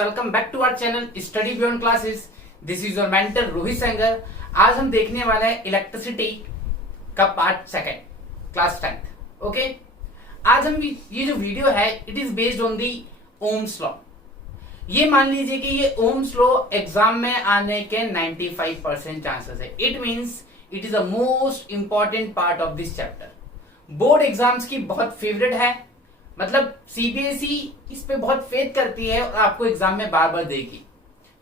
Welcome back to our channel study beyond classes. This is your mentor Rohit Sengar. आज हम देखने वाले हैं इलेक्ट्रिसिटी का part second, class 10th। Okay, आज हम ये जो वीडियो है it is based on the Ohm's law. ये मान लीजिए कि ये ओम्स लॉ एग्जाम में आने के 95% चांसेस है। It means it is the most important part of this chapter. Board exams की बहुत फेवरेट है, मतलब सीबीएसई इस पे बहुत फेथ करती है और आपको एग्जाम में बार बार देगी,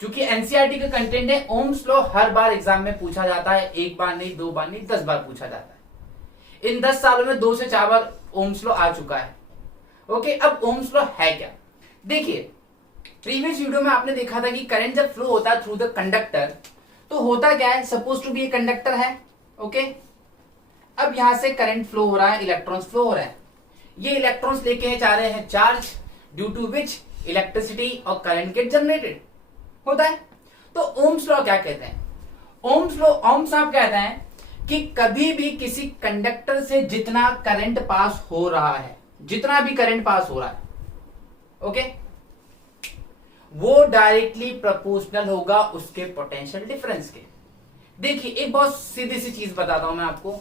क्योंकि एनसीईआरटी का कंटेंट है। ओम्स लॉ हर बार एग्जाम में पूछा जाता है, एक बार नहीं, दो बार नहीं, 10 बार पूछा जाता है। इन 10 सालों में 2 से 4 बार ओम्स लॉ आ चुका है। ओके, अब ओम्स लॉ है क्या? देखिए, प्रीवियस वीडियो में आपने देखा था कि करंट जब फ्लो होता है थ्रू द कंडक्टर, तो होता क्या है, suppose to be a conductor है। ओके, अब यहां से करंट फ्लो हो रहा है, इलेक्ट्रॉन्स फ्लो हो रहा है। ये इलेक्ट्रॉन्स लेके जा रहे हैं charge, due to which electricity और करंट गेट जनरेटेड होता है। तो ओम्स लॉ क्या कहते हैं? ओम्स लॉ, ओम्स आप कहते हैं कि कभी भी किसी कंडक्टर से जितना करंट पास हो रहा है, जितना भी करंट पास हो रहा है, ओके, वो डायरेक्टली प्रोपोर्शनल होगा उसके पोटेंशियल डिफरेंस के। देखिए, एक बहुत सीधी सी चीज बताता हूं मैं आपको।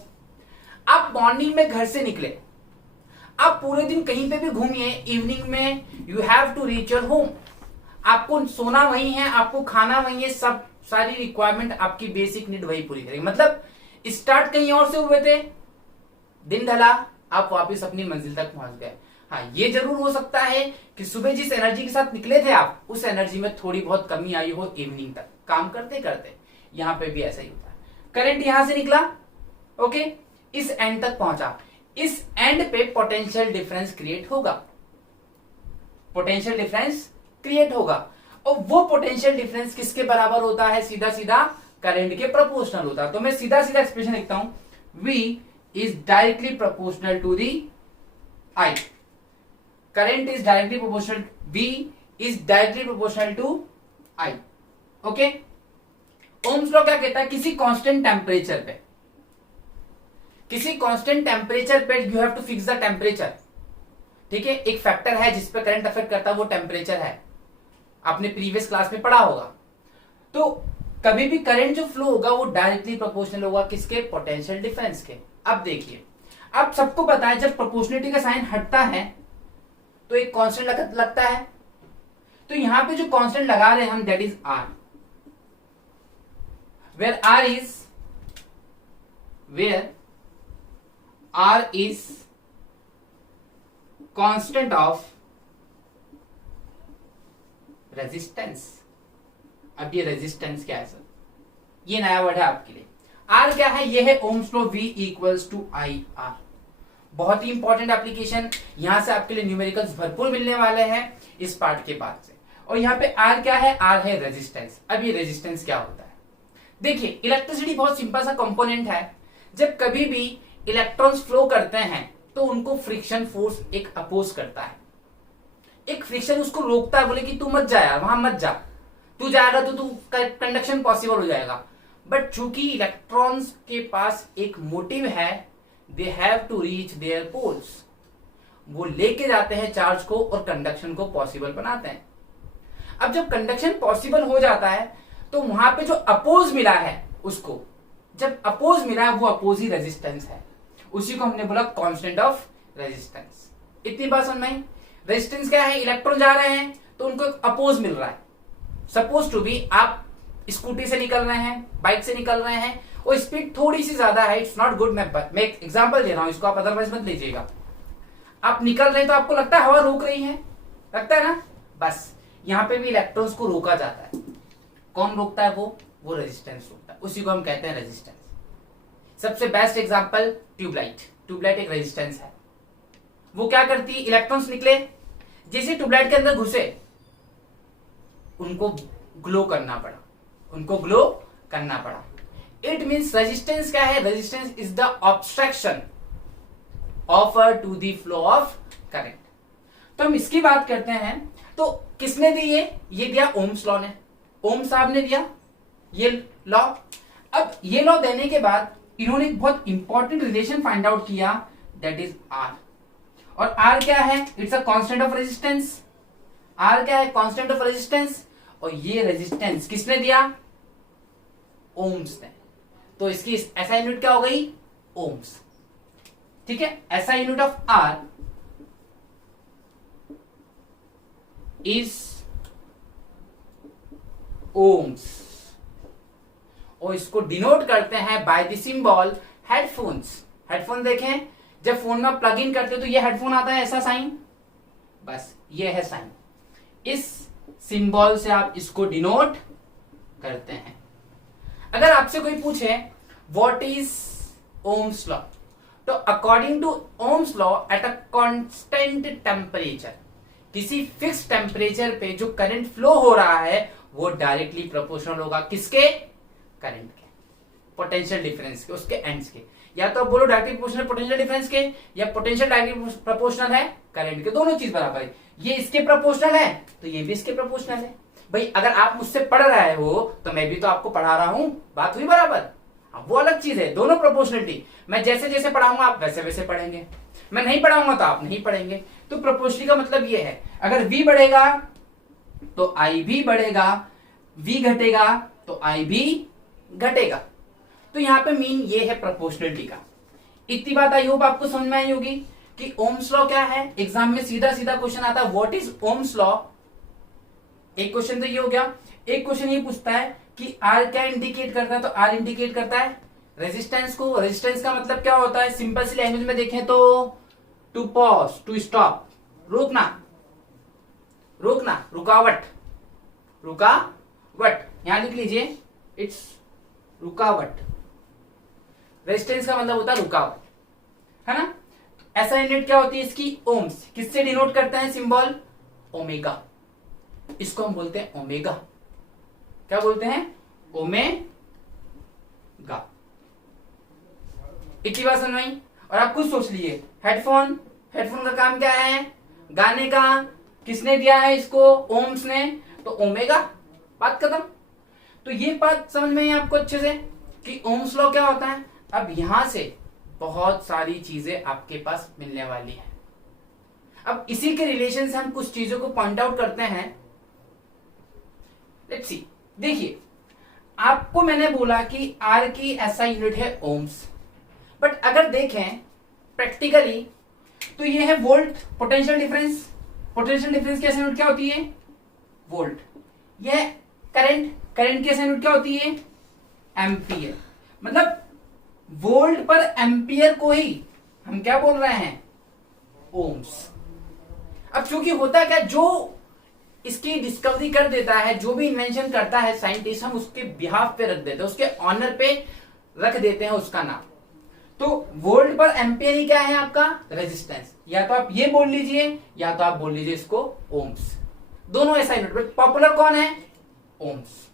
आप मॉर्निंग में घर से निकले, आप पूरे दिन कहीं पे भी घूमिए, इवनिंग में you have to reach your home. आपको सोना वही है, आपको खाना वही है, सब सारी रिक्वायरमेंट आपकी बेसिक नीड वही पूरी करेगी। मतलब स्टार्ट कहीं और से हुए थे, दिन ढला, आप वापस अपनी मंजिल तक पहुंच गए। हाँ, ये जरूर हो सकता है कि सुबह जिस एनर्जी के साथ निकले थे आप, उस एनर्जी में थोड़ी बहुत कमी आई हो इवनिंग तक काम करते करते। यहां पे भी ऐसा ही होता है। करंट यहां से निकला, ओके, इस एंड तक पहुंचा, इस एंड पे पोटेंशियल डिफरेंस क्रिएट होगा, पोटेंशियल डिफरेंस क्रिएट होगा। और वो पोटेंशियल डिफरेंस किसके बराबर होता है? सीधा सीधा करंट के प्रोपोर्शनल होता है। तो मैं सीधा सीधा एक्सप्रेशन लिखता हूं, V is directly proportional to the I। Current is directly proportional, V is directly proportional to I। Okay, Ohm's law क्या कहता है? किसी कांस्टेंट टेम्परेचर पे, किसी कांस्टेंट टेम्परेचर पे you have to fix the temperature. ठीक है, एक फैक्टर है जिस पे करंट अफेक्ट करता है, वो टेम्परेचर है, आपने प्रीवियस क्लास में पढ़ा होगा। तो कभी भी करंट जो फ्लो होगा वो डायरेक्टली प्रोपोर्शनल होगा किसके? पोटेंशियल डिफरेंस के। अब देखिए, अब सबको पता है जब प्रोपोर्शनलिटी का साइन हटता है तो एक कांस्टेंट लगता है। तो यहां पे जो कांस्टेंट लगा रहे हैं हम, that is R, where R is constant of resistance. अब ये रेजिस्टेंस क्या है सर? ये नया वर्ड है आपके लिए। R क्या है? ये है Ohm's law, V equals to IR। बहुत ही इंपॉर्टेंट एप्लीकेशन, यहां से आपके लिए न्यूमेरिकल्स भरपूर मिलने वाले हैं इस पार्ट के बाद से। और यहां पे R क्या है? R है रेजिस्टेंस। अब ये रेजिस्टेंस क्या होता है? देखिए, इलेक्ट्रिसिटी बहुत सिंपल सा कंपोनेंट है। जब कभी भी इलेक्ट्रॉन्स फ्लो करते हैं तो उनको फ्रिक्शन फोर्स एक अपोज करता है, एक फ्रिक्शन उसको रोकता है, बोले कि तू मत जा यार, वहां मत जा, तू जाएगा तो तू कंडक्शन पॉसिबल हो जाएगा। बट चूंकि इलेक्ट्रॉन्स के पास एक मोटिव है, they have to reach their poles, वो लेके जाते हैं चार्ज को और कंडक्शन को पॉसिबल बनाते हैं। अब जब कंडक्शन पॉसिबल हो जाता है तो वहां पे जो अपोज मिला है, उसको जब अपोज मिला है, वो अपोज ही रेजिस्टेंस है। उसी को हमने बोला कांस्टेंट ऑफ रेजिस्टेंस। इतनी बात समझ में? रेजिस्टेंस क्या है? इलेक्ट्रॉन जा रहे हैं तो उनको अपोज मिल रहा है। सपोज टू बी आप स्कूटी से निकल रहे हैं, बाइक से निकल रहे हैं, और स्पीड थोड़ी सी ज्यादा है, इट्स नॉट गुड। मैं एक एग्जांपल दे रहा हूं, इसको आप अदरवाइज मत लीजिएगा। आप निकल रहे हैं तो आपको लगता है हवा रोक रही है, लगता है ना? बस यहां पे भी इलेक्ट्रॉन्स को रोका जाता है। कौन रोकता है? वो रेजिस्टेंस रोकता है। उसी को हम कहते हैं रेजिस्टेंस। सबसे बेस्ट एग्जांपल ट्यूबलाइट। ट्यूबलाइट एक रेजिस्टेंस है। वो क्या करती है? इलेक्ट्रॉन्स निकले, जैसे ट्यूबलाइट के अंदर घुसे, उनको ग्लो करना पड़ा, उनको ग्लो करना पड़ा। इट मींस रेजिस्टेंस क्या है? Resistance is the obstruction offer to the flow of current. तो हम इसकी बात करते हैं। तो किसने दी ये दिया ओम्स लॉ ने, ओम्स साहब ने दिया ये लॉ। अब ये लॉ देने के बाद इन्होंने एक बहुत इंपॉर्टेंट रिलेशन फाइंड आउट किया, दैट इज R। और R क्या है? It's a constant of resistance. R क्या है, कांस्टेंट ऑफ रेजिस्टेंस, और ये रेजिस्टेंस किसने दिया, ओम्स ने। तो इसकी ऐसा यूनिट क्या हो गई, ओम्स। ठीक है, ऐसा unit of R is ohms, और इसको डिनोट करते हैं by the symbol headphones. Headphone देखें, जब फोन में प्लग इन करते हो तो ये हेडफोन आता है ऐसा साइन, बस ये है साइन। इस सिंबल से आप इसको डिनोट करते हैं। अगर आपसे कोई पूछे व्हाट इज ओम्स लॉ, तो according to Ohm's law at a constant temperature, किसी फिक्स टेम्परेचर पे जो करंट फ्लो हो रहा है वो डायरेक्टली प्रोपोर्शनल होगा किसके, करंट के, पोटेंशियल डिफरेंस के, उसके एंड्स के। या तो बोलो डायरेक्टली प्रोपोर्शनल पोटेंशियल डिफरेंस के, या पोटेंशियल डायरेक्टली प्रोपोर्शनल है करंट के, दोनों चीज बराबर है। ये इसके प्रोपोर्शनल है तो ये भी इसके प्रोपोर्शनल है। भाई अगर आप मुझसे पढ़ रहे हो तो मैं भी तो आपको पढ़ा रहा हूं, बात हुई बराबर। अब वो अलग चीज है, दोनों प्रोपोर्शनलिटी। मैं जैसे जैसे पढ़ाऊंगा आप वैसे वैसे पढ़ेंगे, मैं नहीं पढ़ाऊंगा तो आप नहीं पढ़ेंगे। तो प्रोपोर्शनलिटी का मतलब ये है, अगर V बढ़ेगा तो I भी बढ़ेगा, V घटेगा तो I भी घटेगा। तो यहां पे मीन ये है प्रोपोर्शनलिटी का। इतनी बात आई होप आपको समझ में आई होगी कि ओम्स लॉ क्या है। एग्जाम में सीधा सीधा क्वेश्चन आता है व्हाट इज ओम्स लॉ। एक क्वेश्चन तो ये हो गया। एक क्वेश्चन ये पूछता है कि आर क्या इंडिकेट करता है, तो आर इंडिकेट करता है रेजिस्टेंस को। रेजिस्टेंस का मतलब क्या होता है, सिंपल सी लैंग्वेज में देखें तो टू पॉज, टू स्टॉप, रोकना, रोकना, रुकावट, रुकावट। यहां लिख लीजिए इट्स रुकावट। रेजिस्टेंस का मतलब होता है रुकावट, है ना। ऐसा यूनिट क्या होती है इसकी, ओम्स। किससे डिनोट करते हैं सिंबल, ओमेगा। इसको हम बोलते हैं ओमेगा। क्या बोलते हैं, ओमेगा। इतनी बात समझ में। और आप खुद सोच लीजिए, हेडफोन, हेडफोन का काम क्या है, गाने का। किसने दिया है इसको, ओम्स ने, तो ओमेगा, बात खत्म। तो ये बात समझ में है आपको अच्छे से कि ओम्स लॉ क्या होता है। अब यहां से बहुत सारी चीजें आपके पास मिलने वाली है। अब इसी के रिलेशन से हम कुछ चीजों को पॉइंट आउट करते हैं। लेट्स सी, देखिए आपको मैंने बोला कि आर की ऐसा यूनिट है ओम्स, बट अगर देखें प्रैक्टिकली तो ये है volt, potential difference. Potential difference की ऐसी यूनिट क्या होती है, वोल्ट। यह करंट, करंट की ऐसी यूनिट क्या होती है, एम्पियर। मतलब वोल्ट पर एम्पियर को ही हम क्या बोल रहे हैं, ओम्स। अब चूंकि होता क्या, जो इसकी डिस्कवरी कर देता है, जो भी इन्वेंशन करता है साइंटिस्ट, हम उसके बिहाफ पे रख देते हैं, उसके ऑनर पे रख देते हैं उसका नाम। तो वोल्ट पर एम्पियर ही क्या है आपका, रेजिस्टेंस। या तो आप ये बोल लीजिए या तो आप बोल लीजिए इसको ओम्स। दोनों ऐसा यूनिट, पॉपुलर कौन है, ओम्स।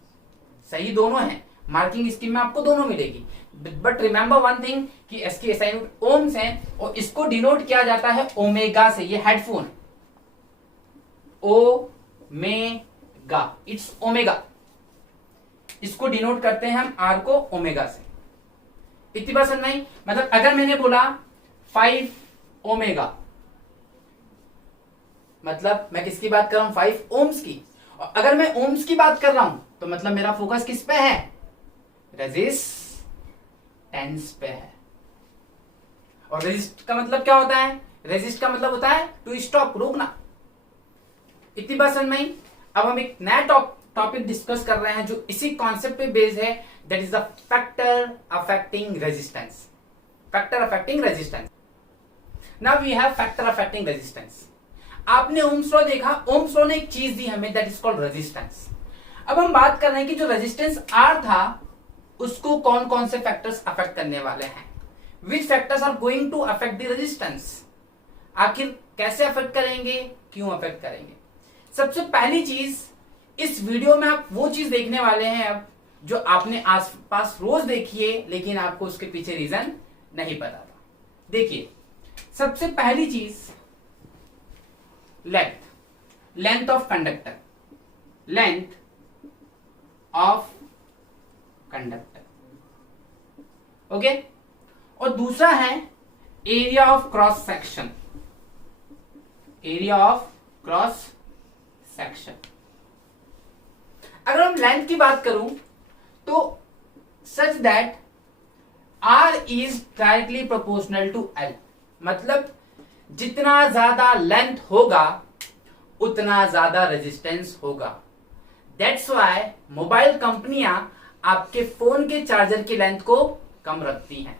सही दोनों है, मार्किंग स्कीम में आपको दोनों मिलेगी। बट रिमेंबर वन थिंग कि इसकी ऐसा यूनिट ओम्स है, और इसको डिनोट किया जाता है ओमेगा से। ये हेडफोन, ओमेगा, इट्स ओमेगा। इसको डिनोट करते हैं हम आर को ओमेगा से। इतनी बात समझ में। मतलब अगर मैंने बोला 5 ओमेगा, मतलब मैं किसकी बात कर रहा हूं, 5 ओम्स की। और अगर मैं ओम्स की बात कर रहा हूं तो मतलब मेरा फोकस किस पे है, रेजिस्टेंस पे है। और रेजिस्ट का मतलब क्या होता है, रेजिस्ट का मतलब होता है टू स्टॉप, रोकना। इतनी बात समझ में। अब हम एक नया टॉपिक डिस्कस कर रहे हैं जो इसी कॉन्सेप्ट पे बेस्ड है, that is the factor affecting resistance. Factor affecting resistance. Now we have factor affecting resistance. आपने ओम्स लॉ देखा, ओम्स लॉ ने एक चीज दी हमें, दैट इज कॉल्ड रेजिस्टेंस। अब हम बात कर रहे हैं कि जो रेजिस्टेंस आर था उसको कौन कौन से फैक्टर्स अफेक्ट करने वाले हैं, which factors are going to affect the resistance. आखिर कैसे अफेक्ट करेंगे, क्यों अफेक्ट करेंगे। सबसे पहली चीज, इस वीडियो में आप वो चीज देखने वाले हैं अब जो आपने आसपास रोज देखी है लेकिन आपको उसके पीछे रीजन नहीं पता था। देखिए सबसे पहली चीज, length, length of conductor, length of conductor, okay. और दूसरा है area of cross section, area of cross section. अगर हम लेंथ की बात करूं तो such that R is directly proportional to L, मतलब जितना ज्यादा लेंथ होगा उतना ज्यादा रेजिस्टेंस होगा। दैट्स वाई मोबाइल कंपनियां आपके फोन के चार्जर की लेंथ को कम रखती हैं।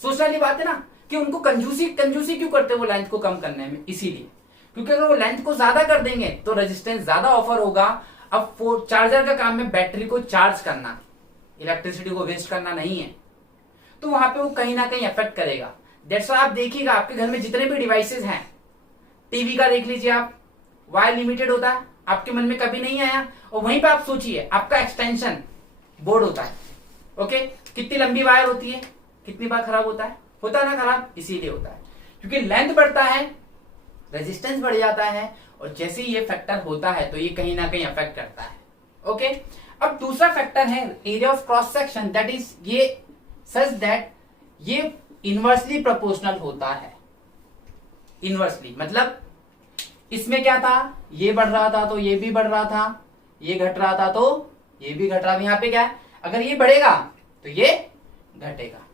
सोचने वाली बात है ना कि उनको कंजूसी क्यों करते हैं वो लेंथ को कम करने में, इसीलिए क्योंकि अगर वो लेंथ को ज्यादा कर देंगे तो रेजिस्टेंस ज्यादा ऑफर होगा। अब चार्जर का काम है बैटरी को चार्ज करना, इलेक्ट्रिसिटी को वेस्ट करना नहीं है, तो वहां पे वो कहीं ना कहीं अफेक्ट करेगा। दैट्स व्हाई आप देखिएगा आपके घर में जितने भी डिवाइसेस हैं, टीवी का देख लीजिए आप, वायर लिमिटेड होता है, आपके मन में कभी नहीं आया? और वहीं पे आप सोचिए आपका एक्सटेंशन बोर्ड होता है, ओके, कितनी लंबी वायर होती है, कितनी बार खराब होता है ना खराब, इसीलिए होता है क्योंकि लेंथ बढ़ता है, रेजिस्टेंस बढ़ जाता है, और जैसे ही ये फैक्टर होता है तो ये कहीं ना कहीं अफेक्ट करता है। ओके, अब दूसरा फैक्टर है area of cross section, that is ये सच दैट ये इनवर्सली प्रोपोर्शनल होता है। इनवर्सली मतलब इसमें क्या था, ये बढ़ रहा था तो ये भी बढ़ रहा था, ये घट रहा था तो ये भी घट रहा था। यहाँ पे क्या है, अगर ये बढ़ेगा तो ये घटेगा,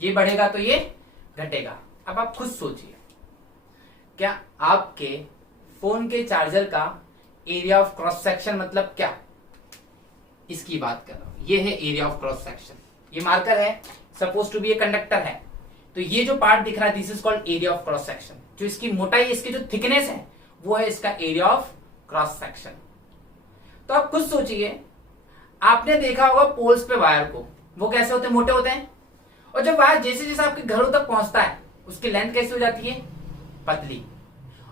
ये बढ़ेगा तो ये घटेगा। अब आप खुद सोचिए, क्या आपके फोन के चार्जर का एरिया ऑफ क्रॉस सेक्शन मतलब क्या, इसकी बात कर रहा हूं, ये है एरिया ऑफ क्रॉस सेक्शन। ये मार्कर है, suppose to be a conductor है, तो ये जो पार्ट दिख रहा है this is called area of cross section. जो इसकी मोटाई, इसकी जो थिकनेस है वो है इसका एरिया ऑफ क्रॉस सेक्शन। तो आप खुद सोचिए, आपने देखा होगा पोल्स पे वायर को, वो कैसे होते हैं, मोटे होते हैं, और जब वायर जैसे जैसे आपके घरों तक पहुंचता है उसकी लेंथ कैसी हो जाती है, पतली।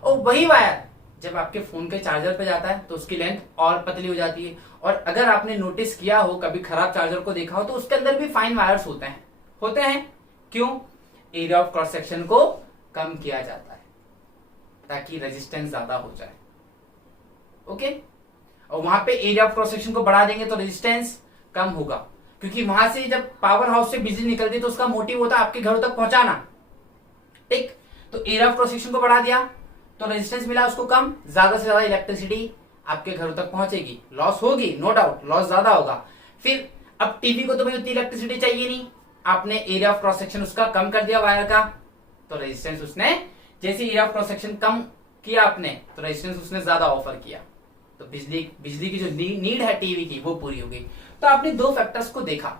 और वही वायर जब आपके फोन के चार्जर पे जाता है तो उसकी लेंथ और पतली हो जाती है। और अगर आपने नोटिस किया हो, कभी खराब चार्जर को देखा हो, तो उसके अंदर भी फाइन वायर्स होते हैं। क्यों? एरिया ऑफ क्रॉस सेक्शन को कम किया जाता है ताकि रेजिस्टेंस ज्यादा हो जाए। ओके, और वहां पे एरिया ऑफ क्रॉस सेक्शन को बढ़ा देंगे तो रेजिस्टेंस कम होगा, क्योंकि वहां से जब पावर हाउस से बिजली निकलती है तो उसका मोटिव होता है आपके घरों तक पहुंचाना। ठीक, तो एरिया ऑफ क्रॉस सेक्शन को बढ़ा दिया तो रेजिस्टेंस मिला उसको कम, ज्यादा से ज्यादा इलेक्ट्रिसिटी आपके घरों तक पहुंचेगी, लॉस होगी, नो डाउट लॉस ज्यादा होगा। फिर अब टीवी को तो भाई उतनी इलेक्ट्रिसिटी चाहिए नहीं, आपने एरिया ऑफ क्रॉस सेक्शन उसका कम कर दिया वायर का, तो रेजिस्टेंस उसने, जैसे एरिया ऑफ क्रॉस सेक्शन कम किया आपने तो रेजिस्टेंस उसने ज्यादा ऑफर किया, तो बिजली की जो नीड है टीवी की वो पूरी हो गई। तो आपने दो फैक्टर्स को देखा।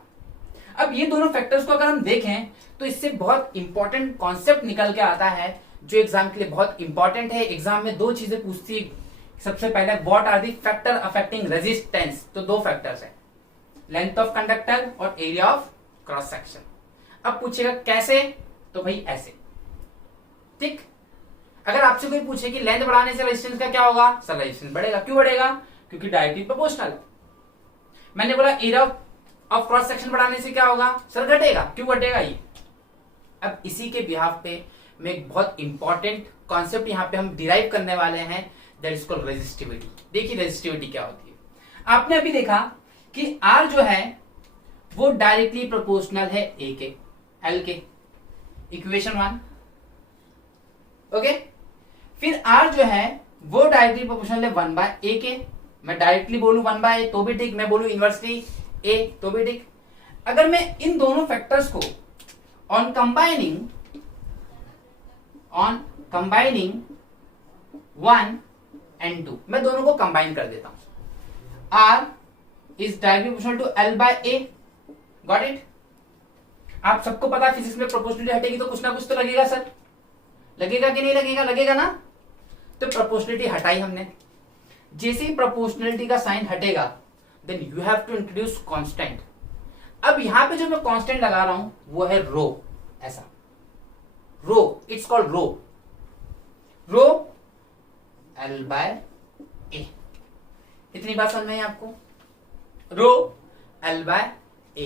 अब ये दोनों फैक्टर्स को अगर हम देखें तो इससे बहुत इंपॉर्टेंट कॉन्सेप्ट निकल के आता है जो एग्जाम के लिए बहुत इंपॉर्टेंट है। एग्जाम में दो चीजें पूछती है, सबसे पहले what are the factor affecting resistance, तो दो फैक्टर्स है, लेंथ ऑफ कंडक्टर और एरिया ऑफ क्रॉस सेक्शन। अब पूछेगा कैसे, तो भाई ऐसे। ठीक, अगर आपसे कोई पूछे कि लेंथ बढ़ाने से रेजिस्टेंस का क्या होगा, सर रेजिस्टेंस बढ़ेगा। क्यों बढ़ेगा? क्योंकि डायरेक्टली प्रोपोर्शनल है। मैंने बोला एरिया ऑफ क्रॉस सेक्शन बढ़ाने से क्या होगा, सर घटेगा। क्यों घटेगा? ये अब इसी के बिहाफ पे मैं एक बहुत इंपॉर्टेंट कॉन्सेप्ट यहां पे हम डिराइव करने वाले हैं, दैट इज कॉल्ड रेजिस्टिविटी। देखिए रेजिस्टिविटी क्या होती है। आपने अभी देखा कि R जो है वो डायरेक्टली प्रोपोर्शनल है A के, L के, इक्वेशन 1। ओके, फिर R जो है वो डायरेक्टली प्रोपोर्शनल है 1/A के। मैं डायरेक्टली बोलूं 1/A तो भी ठीक, मैं बोलूं इनवर्सली A तो भी ठीक। अगर मैं इन दोनों फैक्टर्स को ऑन कंबाइनिंग 1 and 2, मैं दोनों को कंबाइन कर देता हूं। R is directly proportional to L/A, got it. आप सबको पता है फिजिक्स में प्रोपोर्शनलिटी हटेगी तो कुछ ना कुछ तो लगेगा सर, लगेगा कि नहीं लगेगा? लगेगा ना। तो प्रोपोर्शनलिटी हटाई हमने, जैसे ही प्रोपोर्शनलिटी का साइन हटेगा then you have to introduce constant. अब यहां पे जो मैं कांस्टेंट लगा रहा हूं वो है रो, ऐसा रो, इट्स कॉल्ड रो L/A। इतनी बात समझ में आई आपको? रो L/A।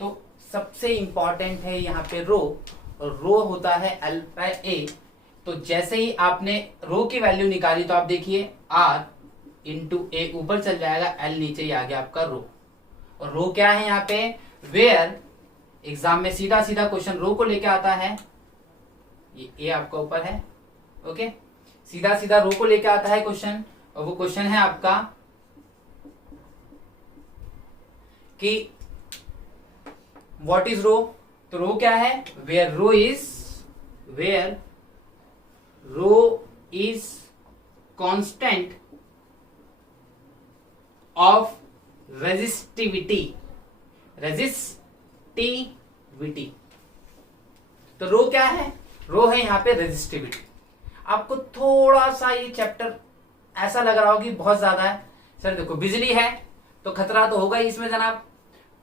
तो सबसे इंपॉर्टेंट है यहां पे रो, और रो होता है L/A। तो जैसे ही आपने रो की वैल्यू निकाली तो आप देखिए R इंटू A ऊपर चल जाएगा, L नीचे ही आ गया आपका रो। और रो क्या है यहाँ पे, वेयर एग्जाम में सीधा सीधा क्वेश्चन रो को लेके आता है, ये A आपका ऊपर है, ओके, सीधा सीधा रो को लेके आता है क्वेश्चन, और वो क्वेश्चन है आपका कि व्हाट इज रो। तो रो क्या है, where rho is constant of resistivity. तो रो क्या है, रो है यहाँ पे रेजिस्टिविटी। आपको थोड़ा सा ये चैप्टर ऐसा लग रहा हो कि बहुत ज्यादा है, सर देखो बिजली है तो खतरा तो होगा ही इसमें जनाब,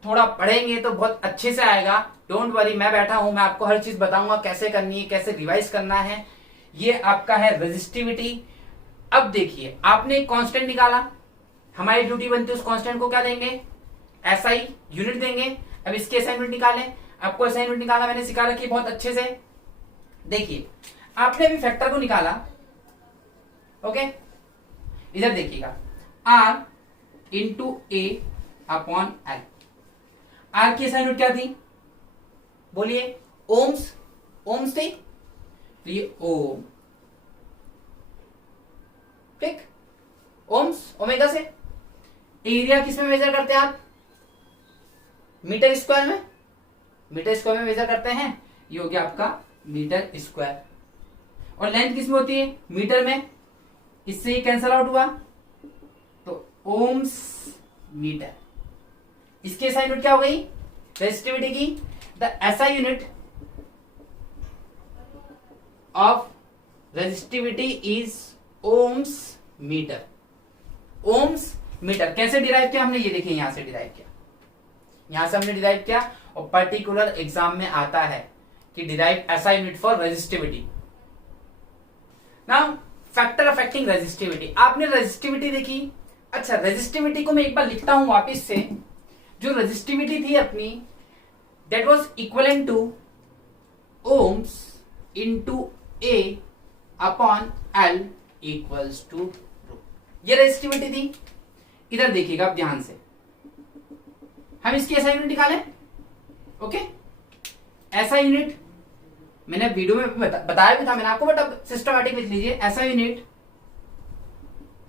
थोड़ा पढ़ेंगे तो बहुत अच्छे से आएगा। डोंट वरी, मैं बैठा हूं, मैं आपको हर चीज बताऊंगा कैसे करनी है, कैसे रिवाइज करना है। ये आपका है रेजिस्टिविटी। अब देखिए, आपने एक कांस्टेंट निकाला, हमारी ड्यूटी बनती है उस कांस्टेंट को क्या देंगे, एसआई यूनिट देंगे। अब इसके असाइनमेंट निकालें, आपको असाइनमेंट निकालना मैंने सिखा रखी बहुत अच्छे से। देखिए, आपने अभी फैक्टर को निकाला, ओके, इधर देखिएगा, R into A upon L. R की असाइनमेंट क्या थी, बोलिए, ओम्स थी, तो ये ओम, ठीक, ओम्स ओमेगा से। एरिया किस में मेजर करते हैं आप, मीटर स्क्वायर में, मेजर करते हैं, ये हो गया आपका मीटर स्क्वायर। और लेंथ किस में होती है, मीटर में, इससे ही कैंसल आउट हुआ, तो ओम्स मीटर। इसकी एसआई यूनिट क्या हो गई, रेजिस्टिविटी की, the SI unit of resistivity is ohms meter. Ohms meter कैसे डिराइव किया हमने, ये देखिए यहां से डिराइव किया, यहां से हमने डिराइव किया। और पर्टिकुलर एग्जाम में आता है कि derive SI unit for resistivity. Now factor affecting resistivity, आपने रेजिस्टिविटी देखी। अच्छा, रेजिस्टिविटी को मैं एक बार लिखता हूं वापस से। जो रेजिस्टिविटी थी अपनी, that was equivalent to ohms into A upon L equals to rho. ये रेजिस्टिविटी थी। इधर देखिएगा आप ध्यान से, हम इसकी एसआई यूनिट निकालें, ओके। एसआई यूनिट मैंने वीडियो में बताया भी था मैंने आपको, बट अब सिस्टमैटिक लिख लीजिए। एसआई यूनिट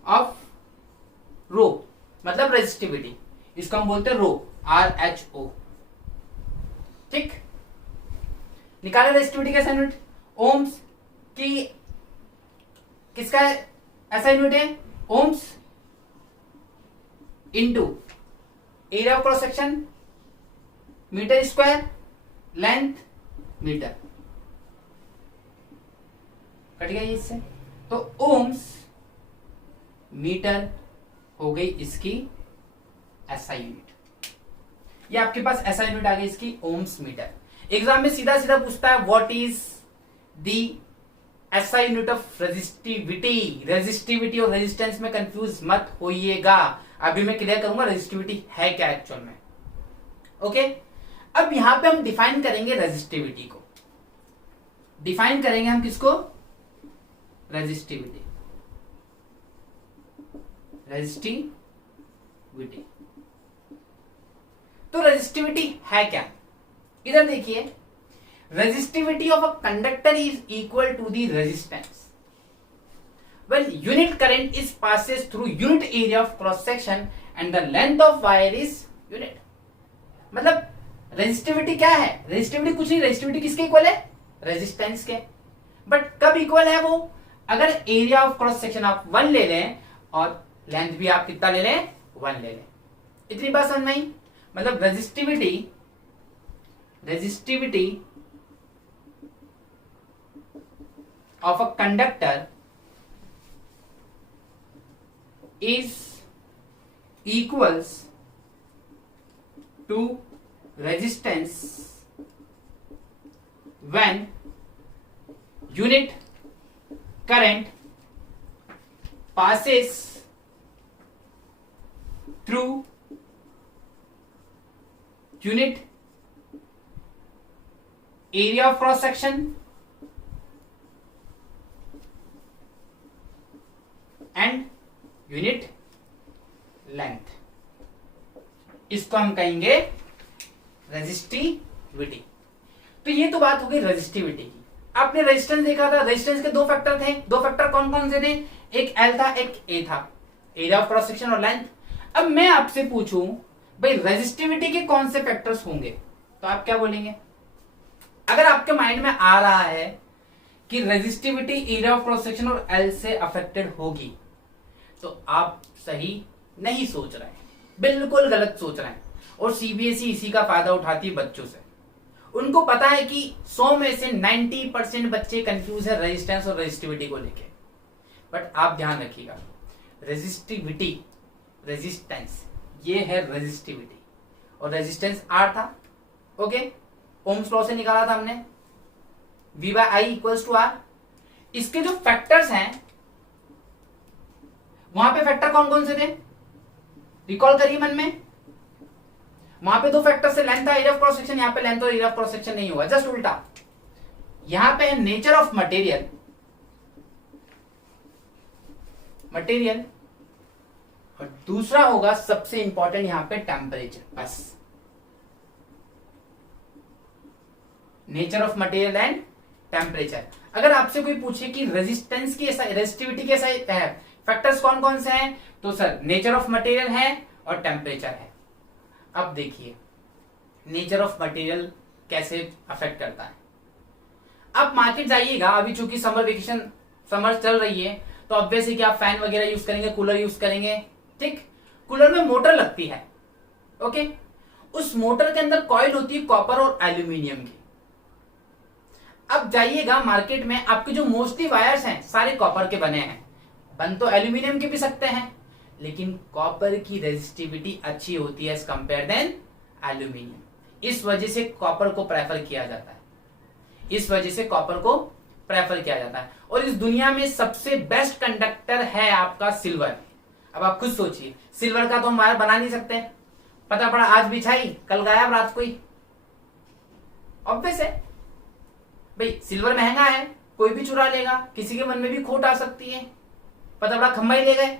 ऑफ रो मतलब रेजिस्टिविटी, इसको हम बोलते हैं रो, RHO, ठीक। निकाले रेजिस्टिविटी का एसआई यूनिट, ओम्स की किसका एसआई यूनिट है, ohms into area of cross section meter square, length meter, cut गया इससे, तो ओम्स मीटर हो गई इसकी एसआई यूनिट। ये आपके पास एसआई यूनिट आ गई इसकी ओम्स मीटर। एग्जाम में सीधा सीधा पूछता है what is the SI unit of resistivity और रेजिस्टेंस में कंफ्यूज मत होइएगा, अभी मैं क्लियर करूंगा रेजिस्टिविटी है क्या एक्चुअल में, ओके। अब यहां पे हम डिफाइन करेंगे रेजिस्टिविटी को, डिफाइन करेंगे हम किसको, रेजिस्टिविटी। तो रेजिस्टिविटी है क्या, इधर देखिए, resistivity of a conductor is equal to the resistance when unit current is passes through unit area of cross section and the length of wire is unit। मतलब रेजिस्टिविटी क्या है, रेजिस्टिविटी कुछ नहीं, रेजिस्टिविटी किसके इक्वल है, resistance के। But कब equal है वो, अगर एरिया ऑफ क्रॉस सेक्शन आप 1 ले लें और लेंथ भी आप कितना ले लें, 1 ले लें। इतनी बात समझ में आई। मतलब resistivity of a conductor is equals to resistance when unit current passes through unit area of cross section and unit length, इसको हम कहेंगे रेजिस्टिविटी। तो ये तो बात हो गई रेजिस्टिविटी की। आपने रेजिस्टेंस देखा था, रेजिस्टेंस के दो फैक्टर थे, दो फैक्टर कौन कौन से थे, एक एल था एक ए था, एरिया ऑफ क्रॉस सेक्शन और लेंथ। अब मैं आपसे पूछूं भाई रेजिस्टिविटी के कौन से फैक्टर्स होंगे, तो आप क्या बोलेंगे? अगर आपके माइंड में आ रहा है कि resistivity area of cross section और एल से अफेक्टेड होगी, तो आप सही नहीं सोच रहे हैं, बिल्कुल गलत सोच रहे हैं। और सीबीएसई इसी का फायदा उठाती है बच्चों से। उनको पता है कि 100 में से 90% बच्चे कंफ्यूज है रेजिस्टेंस और रेजिस्टिविटी को लेके। बट आप ध्यान रखिएगा, रेजिस्टिविटी, रेजिस्टेंस, ये है रेजिस्टिविटी और रेजिस्टेंस आर था। ओके, ओम्स लॉ से निकाला था हमने, V by I equals to R. इसके जो फैक्टर्स हैं, वहां पे फैक्टर कौन कौन से थे, रिकॉल करिए मन में। वहां पे दो फैक्टर से, लेंथ था, एरिया ऑफ क्रॉस सेक्शन। यहां पे लेंथ और एरिया ऑफ क्रॉस सेक्शन नहीं हुआ, जस्ट उल्टा। यहां पे है नेचर ऑफ मटेरियल, मटेरियल, और दूसरा होगा सबसे इंपॉर्टेंट यहां पे टेम्परेचर, बस। Nature of material and temperature. अगर आपसे कोई पूछे कि रेजिस्टेंस की, रेजिस्टिविटी के फैक्टर्स कौन कौन से हैं, तो सर नेचर ऑफ मटेरियल है और टेम्परेचर है। अब देखिए नेचर ऑफ मटेरियल कैसे अफेक्ट करता है। आप मार्केट जाइएगा, अभी चूंकि समर वेकेशन, समर चल रही है, तो ऑब्वियसली कि आप फैन वगैरह यूज करेंगे, कूलर यूज करेंगे, ठीक। कूलर में मोटर लगती है, ओके। उस मोटर के अंदर कॉइल होती है कॉपर और एल्यूमिनियम की। अब जाइएगा मार्केट में, आपके जो मोस्टली वायर्स हैं सारे कॉपर के बने हैं, बन तो एल्यूमिनियम के भी सकते हैं, लेकिन कॉपर की रेजिस्टिविटी अच्छी होती है एज कंपेयर देन एल्यूमिनियम। इस वजह से कॉपर को प्रेफर किया जाता है, इस वजह से कॉपर को प्रेफर किया जाता है। और इस दुनिया में सबसे बेस्ट कंडक्टर है आपका सिल्वर। अब आप खुद सोचिए, सिल्वर का तो हम वायर बना नहीं सकते, पता पड़ा आज बिछाई कल गायब रात को ही। ऑब्वियस है भाई, सिल्वर महंगा है, कोई भी चुरा लेगा, किसी के मन में भी खोट आ सकती है, पता पड़ा खंबा ही ले गए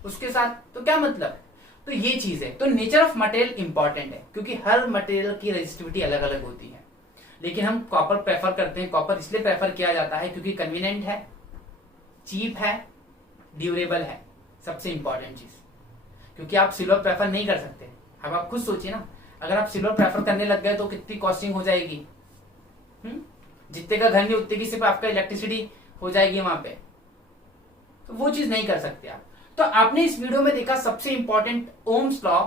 उसके साथ, तो क्या मतलब। तो ये चीज है। तो नेचर ऑफ मटेरियल इंपॉर्टेंट है, क्योंकि हर मटेरियल की रेजिस्टिविटी अलग अलग होती है। लेकिन हम कॉपर प्रेफर करते हैं। कॉपर इसलिए प्रेफर किया जाता है क्योंकि कन्वीनियंट है, चीप है, ड्यूरेबल है, सबसे इंपॉर्टेंट चीज। क्योंकि आप सिल्वर प्रेफर नहीं कर सकते। अब आप खुद सोचिए ना, अगर आप सिल्वर प्रेफर करने लग गए तो कितनी कॉस्टिंग हो जाएगी। जितने का घर नहीं उतने की सिर्फ आपका इलेक्ट्रिसिटी हो जाएगी वहां पे, तो वो चीज नहीं कर सकते आप। तो आपने इस वीडियो में देखा सबसे important Ohm's law,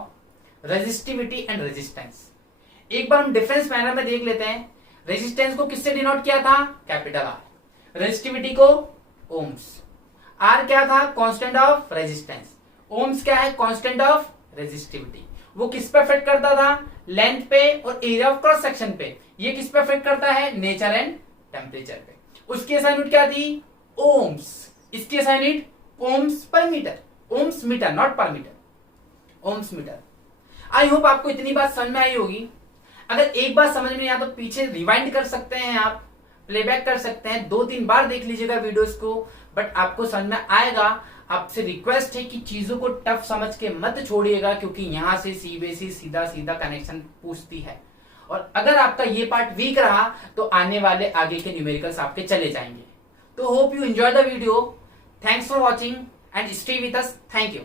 resistivity and resistance. एक बार हम डिफरेंस मैनर में देख लेते हैं। रेजिस्टेंस को किससे डिनोट किया था, कैपिटल आर। रेजिस्टिविटी को ओम्स। आर क्या था, कांस्टेंट ऑफ रेजिस्टेंस। ओम्स क्या है, कांस्टेंट ऑफ रेजिस्टिविटी। वो किस पे अफेक्ट करता था, लेंथ पे और एरिया ऑफ क्रॉस सेक्शन पे। ये किस पे अफेक्ट करता है, नेचर एंड टेम्परेचर पे। उसकी असाइनमेंट क्या थी, ओम्स। इसकी assignment ohms per meter, ohms meter, not per meter, ohms meter. I hope आपको इतनी बात समझ में आई होगी। अगर एक बात समझ में नहीं आया तो पीछे रिवाइंड कर सकते हैं, आप प्लेबैक कर सकते हैं, 2-3 बार देख लीजिएगा वीडियोस को, बट आपको समझ में आएगा। आपसे रिक्वेस्ट है कि चीजों को टफ समझ के मत छोड़िएगा, क्योंकि यहां से सीबीएसई सीधा सीधा कनेक्शन पूछती है। और अगर आपका ये पार्ट वीक रहा तो आने वाले आगे के न्यूमेरिकल्स आपके चले जाएंगे। तो hope you enjoy the video. Thanks for watching and stay with us. Thank you.